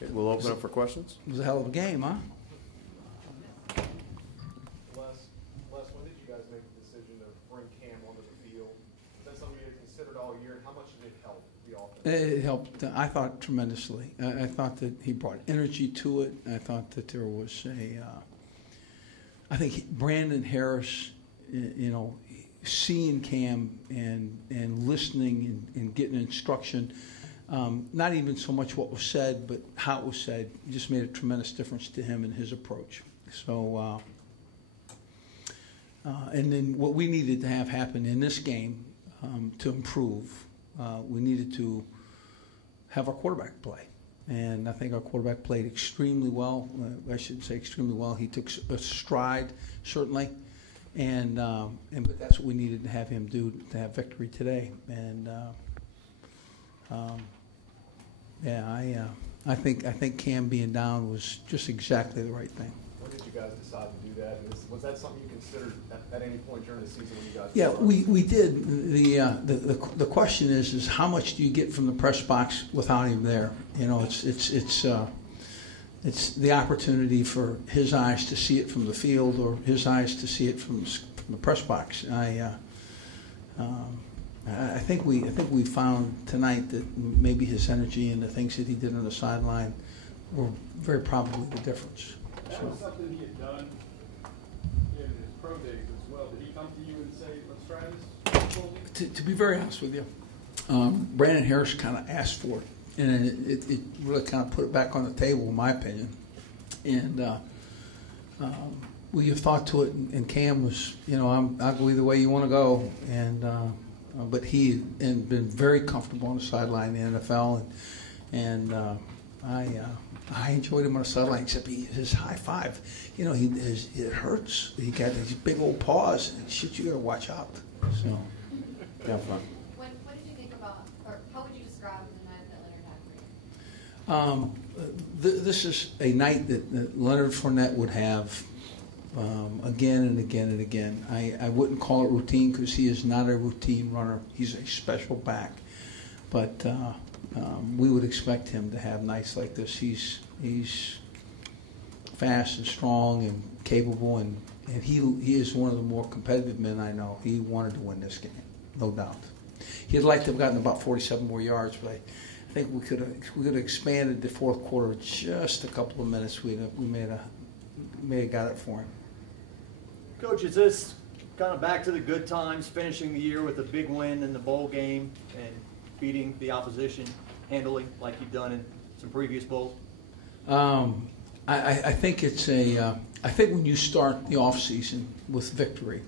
Okay, we'll open up for questions. It was a hell of a game, huh? Les, when did you guys make the decision to bring Cam onto the field? Is that something you had considered all year, and how much did it help the offense? It helped, I thought, tremendously. I thought that he brought energy to it. I thought that there was I think Brandon Harris, seeing Cam and listening and getting instruction, not even so much what was said, but how it was said, just made a tremendous difference to him and his approach. So, and then what we needed to have happen in this game to improve, we needed to have our quarterback play. And I think our quarterback played extremely well. I shouldn't say extremely well. He took a stride, certainly. But that's what we needed to have him do to have victory today. And I think Cam being down was just exactly the right thing. When did you guys decide to do that? Was that something you considered at any point during the season when you guys? Yeah, we did. The question is how much do you get from the press box without him there? It's the opportunity for his eyes to see it from the field or his eyes to see it from the press box. I think we found tonight that maybe his energy and the things that he did on the sideline were very probably the difference. That was something he had done in his pro days as well. Did he come to you and say, let's try this? To be very honest with you, Brandon Harris kind of asked for it, and it really kind of put it back on the table, in my opinion. And we have thought to it, and Cam was, I'll go either way you want to go. And but he had been very comfortable on the sideline in the NFL, and I enjoyed him on the sideline, except his high five. It hurts. He got these big old paws. And shit, you got to watch out. So, yeah, fun. What did you think about, or how would you describe the night that Leonard had for you? This is a night that Leonard Fournette would have again and again and again. I wouldn't call it routine because he is not a routine runner. He's a special back. But we would expect him to have nights like this. He's fast and strong and capable, and he is one of the more competitive men I know. He wanted to win this game, no doubt. He'd like to have gotten about 47 more yards, but I think we could have expanded the fourth quarter just a couple of minutes. We may have got it for him. Coach, is this kind of back to the good times, finishing the year with a big win in the bowl game and beating the opposition handily like you've done in some previous bowls? I think it's I think when you start the offseason with victory,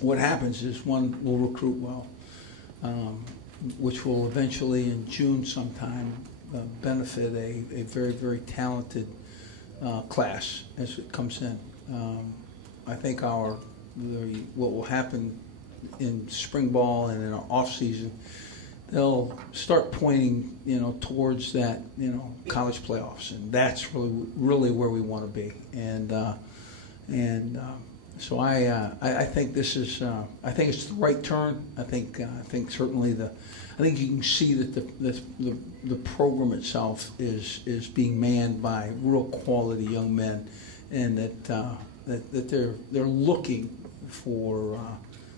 what happens is one will recruit well, which will eventually in June sometime benefit a very, very talented class as it comes in. I think what will happen in spring ball and in our off season, they'll start pointing, towards that, college playoffs, and that's really where we want to be. So I think this is I think it's the right turn. I think certainly I think you can see that the program itself is being manned by real quality young men, and that they're looking for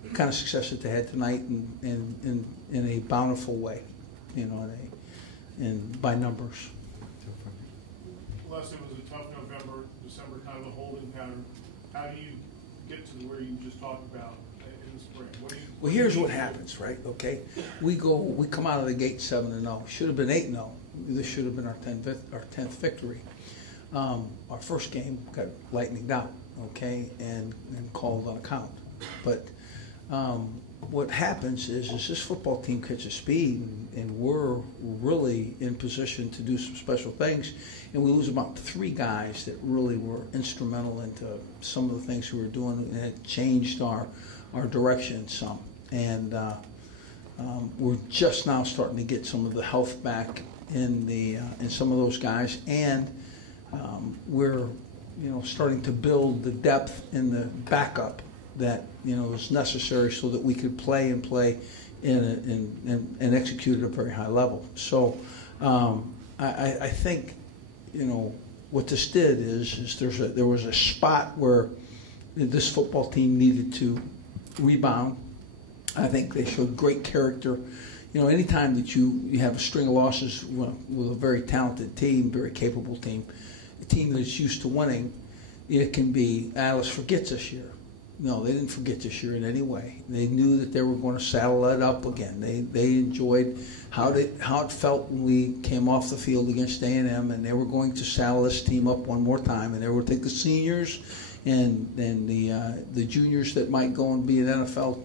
the kind of success that they had tonight in a bountiful way, and by numbers. Les, it was a tough November, December, kind of a holding pattern. How do you get to where you just talked about in the spring? Well, here's what happens, right? Okay, we come out of the gate 7-0. Should have been 8-0. This should have been our 10th victory. Our first game got lightninged out, okay, and called on account. But what happens is this football team catches speed, and we're really in position to do some special things, and we lose about 3 guys that really were instrumental into some of the things we were doing, and it changed our direction some. And we're just now starting to get some of the health back in some of those guys, and we're starting to build the depth in the backup that is necessary so that we could play and execute at a very high level. So I think what this did is there was a spot where this football team needed to rebound. I think they showed great character. Anytime that you have a string of losses with a very talented team, very capable team, a team that's used to winning, it can be, let's forget this year. No, they didn't forget this year in any way. They knew that they were going to saddle it up again. They enjoyed how it felt when we came off the field against A&M, and they were going to saddle this team up one more time. And they were take the seniors and the juniors that might go and be an NFL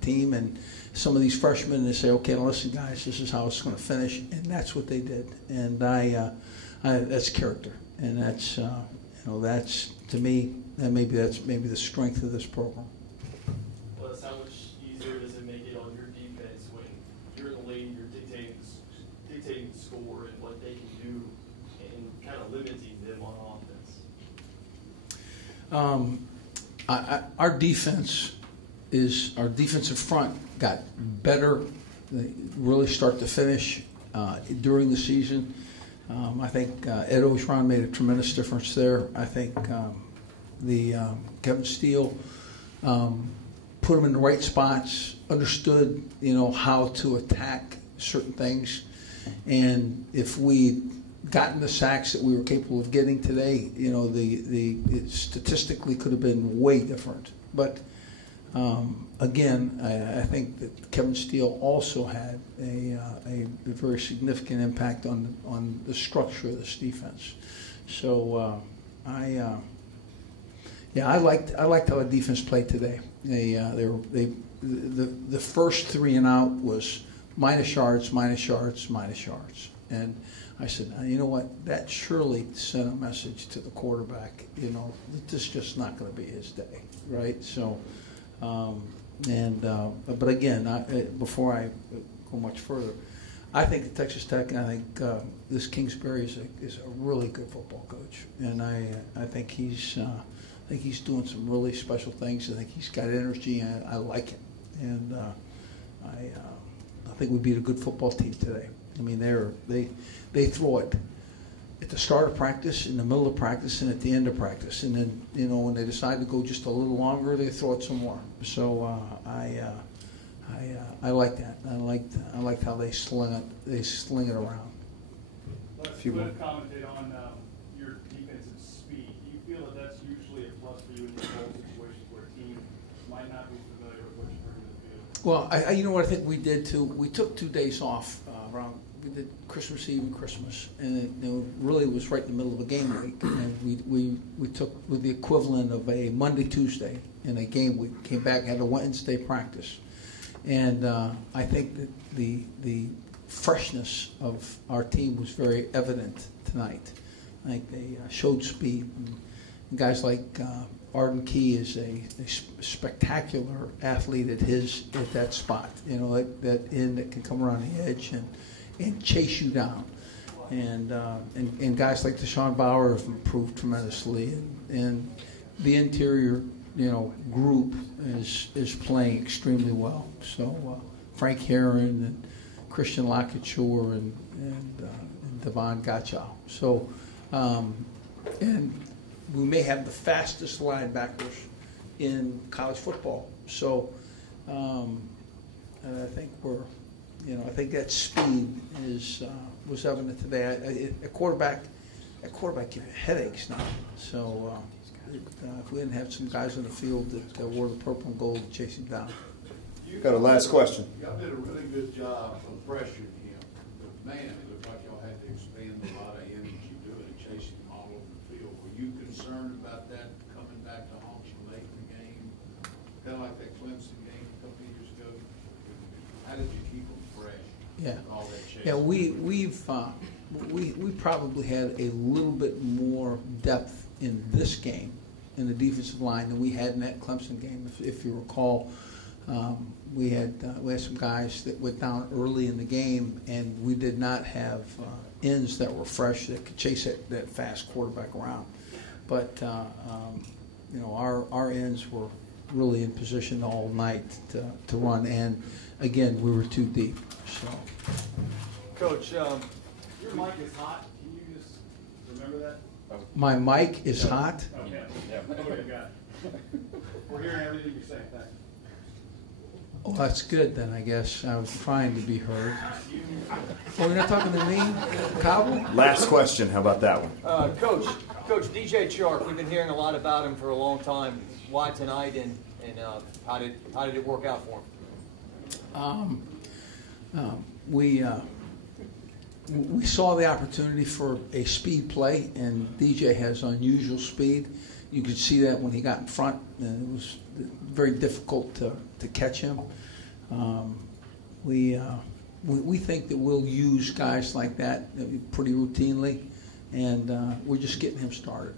team, and some of these freshmen, and say, okay, listen, guys, this is how it's going to finish, and that's what they did. And that's character, and that's that's, to me, and that's maybe the strength of this program. Well, how much easier does it make it on your defense when you're in the lead, you're dictating the score and what they can do, and kind of limiting them on offense? Our defensive front got better, really start to finish during the season. I think Ed Ogeron made a tremendous difference there. I think Kevin Steele put him in the right spots, understood how to attack certain things, and if we gotten the sacks that we were capable of getting today, it statistically could have been way different. But again, I think that Kevin Steele also had a very significant impact on the structure of this defense. So I liked how the defense played today. The first 3 and out was minus yards, and I said, you know what? That surely sent a message to the quarterback. That this is just not going to be his day, right? So. But again, before I go much further, I think at Texas Tech, I think this Kingsbury is a really good football coach, and I think he's doing some really special things. I think he's got energy, and I like him, and I think we beat a good football team today. I mean, they throw it at the start of practice, in the middle of practice, and at the end of practice. And then, when they decide to go just a little longer, they throw it some more. So I like that. I liked how they sling it around. You commented on your defensive speed. Do you feel that that's usually a plus for you in these bowl situations where a team might not be familiar with what you're bringing to the field? Well, you know what I think we did too? We took 2 days off we did Christmas Eve and Christmas, and it really was right in the middle of a game week. And we took with the equivalent of a Monday, Tuesday in a game week. Came back, had a Wednesday practice, and I think that the freshness of our team was very evident tonight. I think they showed speed. And guys like Arden Key is a spectacular athlete at that spot. That end that can come around the edge and chase you down. And guys like Deshaun Bauer have improved tremendously. And the interior, group is playing extremely well. So Frank Heron and Christian Lockett-Shore and Devon Gottschall. So and we may have the fastest linebackers in college football. So and I think I think that speed was evident today. A quarterback gives you headaches now. So if we didn't have some guys on the field that wore the purple and gold to chase him down. Got a last question. Y'all did a really good job of pressuring him. But man, it looked like y'all had to expend a lot of energy doing it, chasing him all over the field. Were you concerned about that coming back to haunt you late in the game? Kind of like that Clemson game a couple of years ago. How did you keep them fresh? Yeah. All that chasing? Yeah, we probably had a little bit more depth in this game in the defensive line than we had in that Clemson game. If you recall, we had some guys that went down early in the game, and we did not have ends that were fresh that could chase that fast quarterback around. But our ends were really in position all night to run, and again, we were too deep. So, Coach, Your mic is hot. Can you just Remember that? My mic is hot. Oh, yeah. Okay, got it. We're hearing everything you're saying. Thanks. Well, that's good then, I guess. I was trying to be heard. Oh, you're not talking to me, Cobble? Last question. How about that one? Coach DJ Chark, we've been hearing a lot about him for a long time. Why tonight, and how did it work out for him? We saw the opportunity for a speed play, and DJ has unusual speed. You could see that when he got in front, and it was very difficult to catch him. We think that we'll use guys like that pretty routinely, and we're just getting him started.